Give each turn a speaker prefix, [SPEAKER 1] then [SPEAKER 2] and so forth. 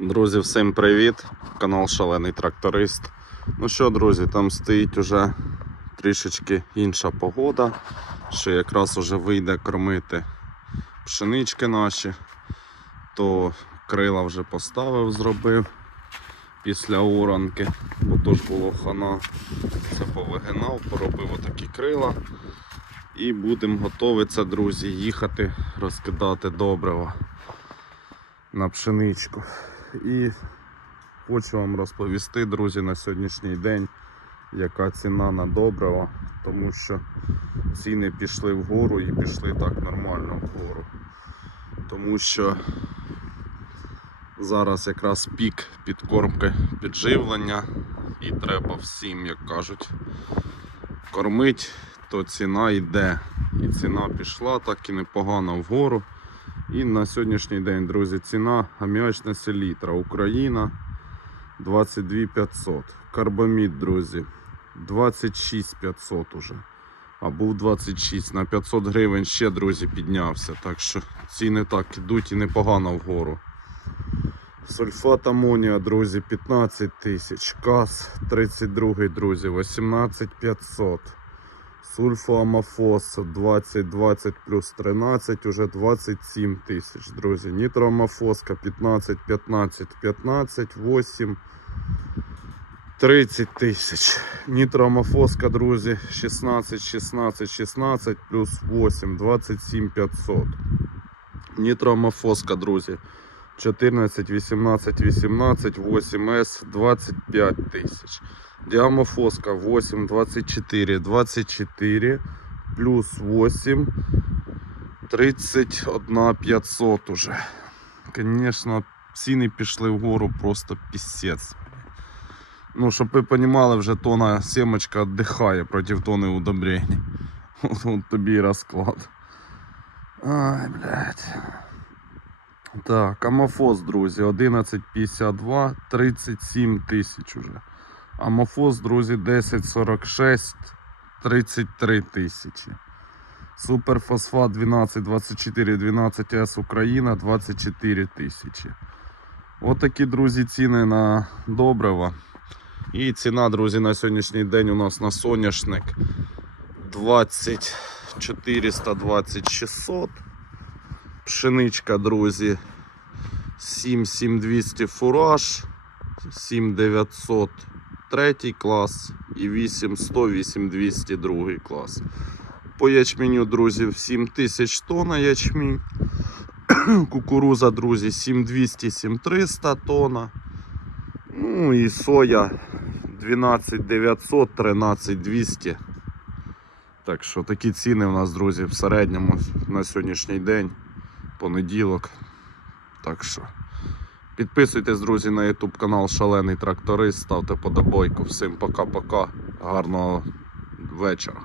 [SPEAKER 1] Друзі, всім привіт! Канал Шалений Тракторист. Ну що, друзі, там стоїть уже трішечки інша погода, що якраз уже вийде кормити пшенички наші, то крила вже поставив, зробив після оранки, бо то було хана. Це повигинав, поробив отакі крила. І будемо готуватися, друзі, їхати розкидати добрива на пшеничку. І хочу вам розповісти, друзі, на сьогоднішній день, яка ціна на добрива, тому що ціни пішли вгору і пішли так нормально вгору. Тому що зараз якраз пік підкормки підживлення і треба всім, як кажуть, кормить, то ціна йде. І ціна пішла так і непогано вгору. І на сьогоднішній день, друзі, ціна аміачна селітра Україна 22 500. Карбамід, друзі, 26 500 уже. А був 26 на 500 гривень ще, друзі, піднявся. Так що ціни так ідуть і непогано вгору. Сульфат амонія, друзі, 15 тисяч. Каз 32, друзі, 18 500. Сульфоамофос 20, 20 плюс 13, уже 27 тисяч, друзі. Нітроамофоска 15, 15, 15, 8, 30 тисяч. Нітроамофоска, друзі, 16, 16, 16 плюс 8, 27 500. Нітроамофоска, друзі, 14, 18, 18, 8С, 25 тисяч. Диамофоска 8, 24, 24 плюс 8, 31 500 уже. Конечно, ціни пішли вгору просто пісець. Ну, щоб ви розуміли, вже тона семечка віддихає проти тони удобрень. От тобі і розклад. Ай, блядь. Так, амофос, друзі, 11,52, 37 тисяч уже. Амофос, друзі, 1046, 33 тисячі. Суперфосфат 1224 12С Україна 24 тисячі. Отакі, друзі, ціни на добрива. І ціна, друзі, на сьогоднішній день у нас на соняшник 20 400 20 600. Пшеничка, друзі, 77200 фураж, 7900 третій клас і 8100 8200 другий клас. По ячменю, друзі, 7000 тонна ячмінь. Кукуруза, друзі, 7200 7300 тонна. Ну і соя 12900 13200. Так що такі ціни у нас, друзі, в середньому на сьогоднішній день, понеділок. Так що підписуйтесь, друзі, на YouTube канал Шалений Тракторист, ставте подобайку. Всім пока-пока. Гарного вечора.